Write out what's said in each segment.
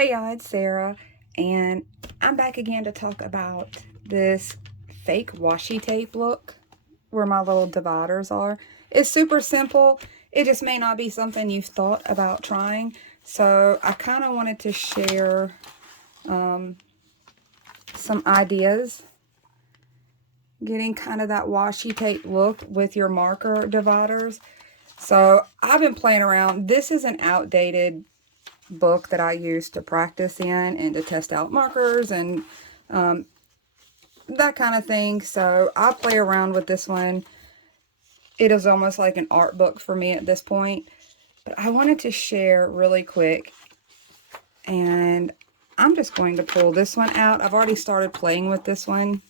Hey y'all, it's Sarah, and I'm back again to talk about this fake washi tape look where my little dividers are. It's super simple. It just may not be something you've thought about trying. So I kind of wanted to share some ideas. Getting kind of that washi tape look with your marker dividers. So I've been playing around. This is an outdated book that I use to practice in and to test out markers and that kind of thing. So I play around with this one. It is almost like an art book for me at this point. But I wanted to share really quick. And I'm just going to pull this one out. I've already started playing with this one.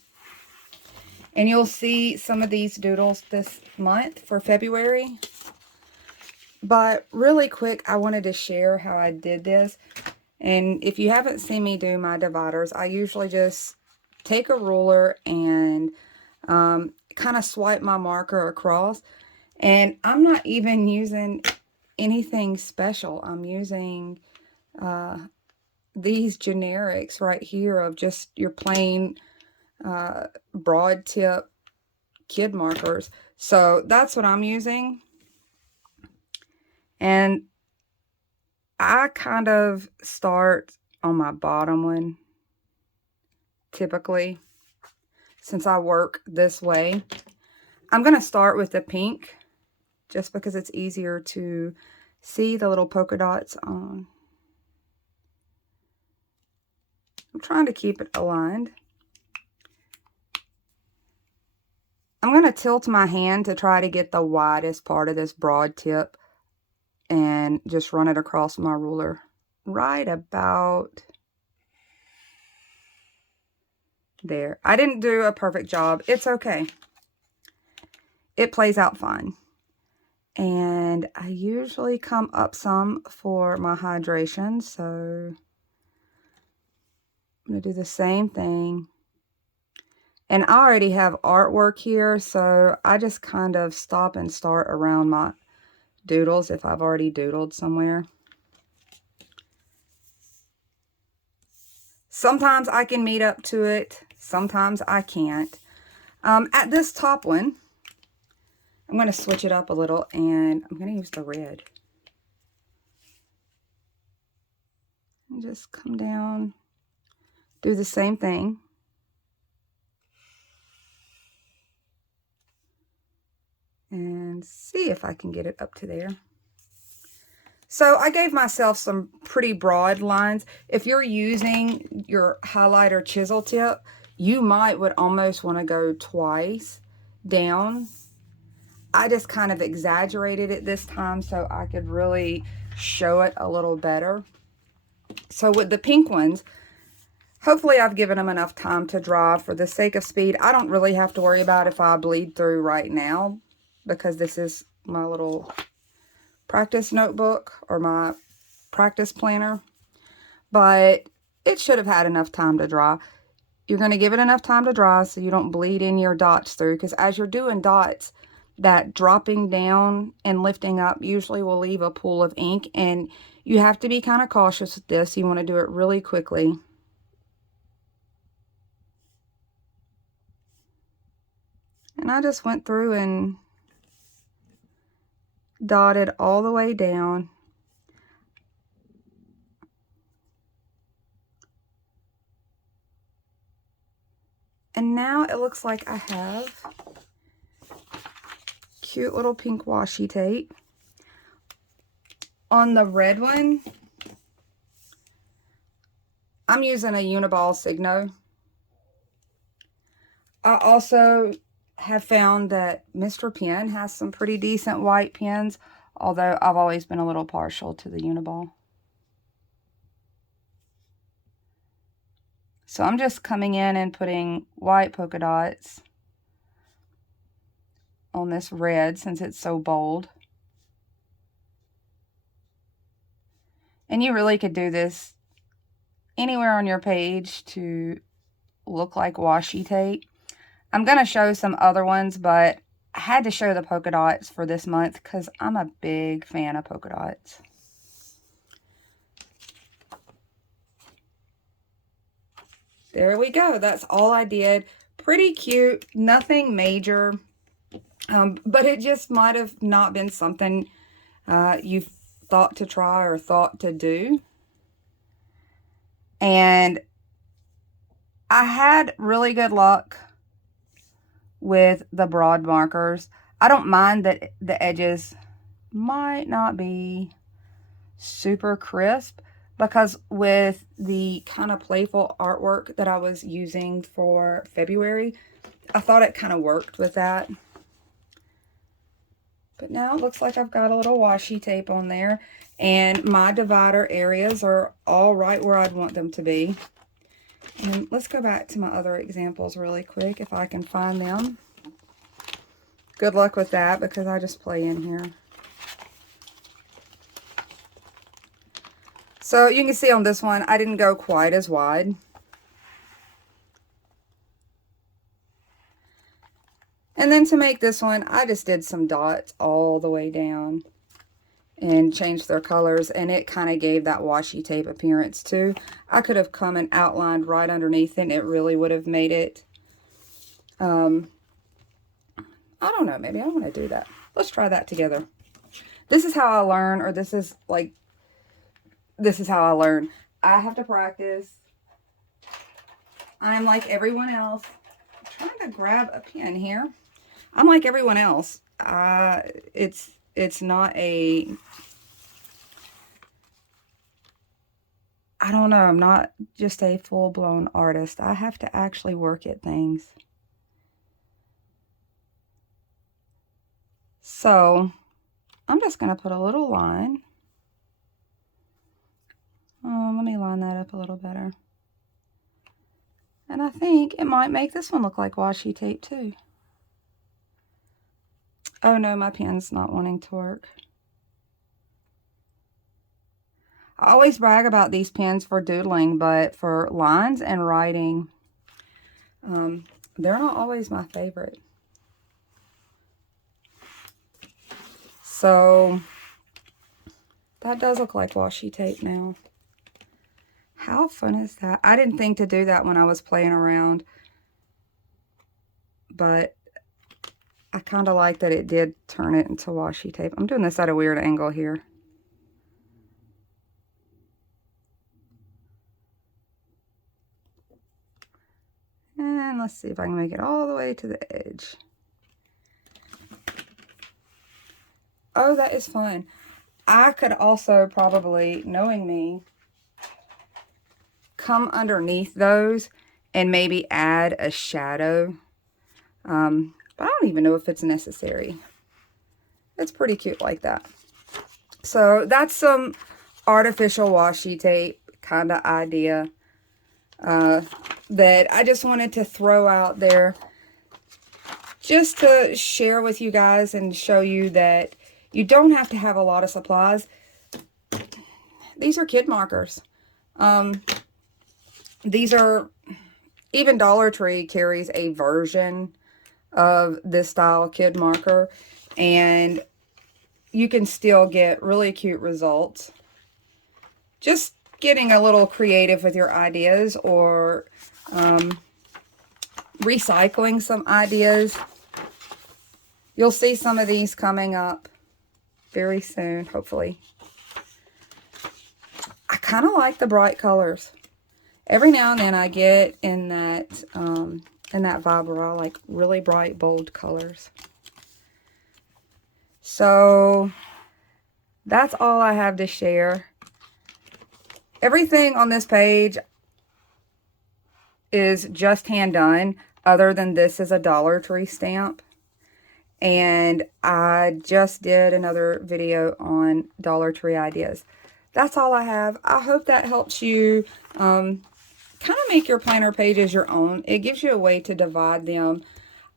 And you'll see some of these doodles this month for February. But really quick, I wanted to share how I did this. And if you haven't seen me do my dividers, I usually just take a ruler and kind of swipe my marker across. And I'm not even using anything special. I'm using these generics right here of just your plain broad tip kid markers. So that's what I'm using. And I kind of start on my bottom one, typically, since I work this way. I'm going to start with the pink, just because it's easier to see the little polka dots on. I'm trying to keep it aligned. I'm going to tilt my hand to try to get the widest part of this broad tip and just run it across my ruler right about there. I didn't do a perfect job. It's okay. It plays out fine. And I usually come up some for my hydration, so I'm going to do the same thing. And I already have artwork here, so I just kind of stop and start around my doodles if I've already doodled somewhere. Sometimes I can meet up to it, sometimes I can't. At this top one, I'm going to switch it up a little, and I'm going to use the red. And just come down, do the same thing. And see if I can get it up to there. So I gave myself some pretty broad lines. If you're using your highlighter chisel tip, you would almost want to go twice down. I just kind of exaggerated it this time so I could really show it a little better. So with the pink ones, hopefully I've given them enough time to dry. For the sake of speed, I don't really have to worry about if I bleed through right now, because this is my little practice notebook or my practice planner. But it should have had enough time to dry. You're going to give it enough time to dry so you don't bleed in your dots through, because as you're doing dots, that dropping down and lifting up usually will leave a pool of ink, and you have to be kind of cautious with this. You want to do it really quickly. And I just went through and dotted all the way down. And now it looks like I have cute little pink washi tape. On the red one, I'm using a Uniball Signo. I also have found that Mr. Pen has some pretty decent white pens, although I've always been a little partial to the Uniball. So I'm just coming in and putting white polka dots on this red since it's so bold. And you really could do this anywhere on your page to look like washi tape. I'm going to show some other ones, but I had to show the polka dots for this month because I'm a big fan of polka dots. there we go. That's all I did. Pretty cute, nothing major, but it just might have not been something you've thought to try or thought to do. And I had really good luck with the broad markers. I don't mind that the edges might not be super crisp, because with the kind of playful artwork that I was using for February, I thought it kind of worked with that. But now it looks like I've got a little washi tape on there, and my divider areas are all right where I'd want them to be. And let's go back to my other examples really quick if I can find them. Good luck with that, because I just play in here. So you can see on this one, I didn't go quite as wide. And then to make this one, I just did some dots all the way down and changed their colors, and it kind of gave that washi tape appearance too. I could have come and outlined right underneath it, and it really would have made it, I don't know, maybe I want to do that. Let's try that together. This is how I learn, or this is how I learn. I have to practice. I'm like everyone else. I'm trying to grab a pen here. I'm like everyone else. It's not a, I don't know, I'm not just a full-blown artist. I have to actually work at things. So I'm just going to put a little line. Oh, let me line that up a little better. And I think it might make this one look like washi tape too. Oh no, my pen's not wanting to work. I always brag about these pens for doodling, but for lines and writing, they're not always my favorite. So that does look like washi tape now. How fun is that? I didn't think to do that when I was playing around, but I kind of like that it did turn it into washi tape. I'm doing this at a weird angle here. And let's see if I can make it all the way to the edge. Oh, that is fun. I could also probably, knowing me, come underneath those and maybe add a shadow. But I don't even know if it's necessary. It's pretty cute like that. So that's some artificial washi tape kind of idea that I just wanted to throw out there just to share with you guys and show you that you don't have to have a lot of supplies. These are kid markers. These are, even Dollar Tree carries a version of this style kid marker, and you can still get really cute results. Just getting a little creative with your ideas, or recycling some ideas. You'll see some of these coming up very soon, hopefully. I kind of like the bright colors. Every now and then I get in that vibe where I like really bright, bold colors. So that's all I have to share. Everything on this page is just hand done, other than this is a Dollar Tree stamp. And I just did another video on Dollar Tree ideas. That's all I have. I hope that helps you kind of make your planner pages your own. It gives you a way to divide them.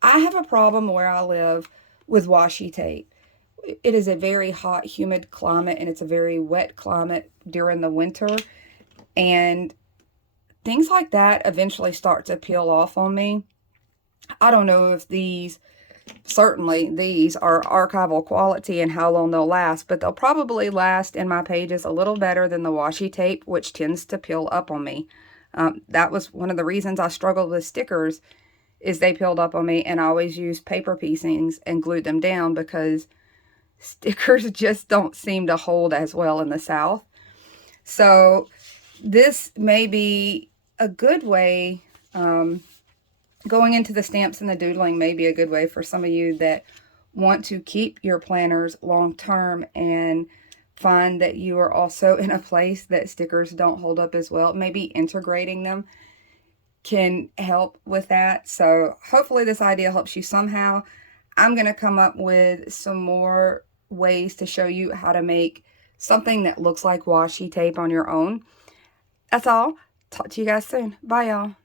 I have a problem where I live with washi tape. It is a very hot, humid climate, and it's a very wet climate during the winter. And things like that eventually start to peel off on me. I don't know if these, certainly these are archival quality and how long they'll last, but they'll probably last in my pages a little better than the washi tape, which tends to peel up on me. That was one of the reasons I struggled with stickers, is they peeled up on me, and I always used paper piecings and glued them down because stickers just don't seem to hold as well in the South. So this may be a good way, going into the stamps and the doodling may be a good way for some of you that want to keep your planners long term and find that you are also in a place that stickers don't hold up as well. Maybe integrating them can help with that. So hopefully this idea helps you somehow. I'm going to come up with some more ways to show you how to make something that looks like washi tape on your own. That's all. Talk to you guys soon. Bye, y'all.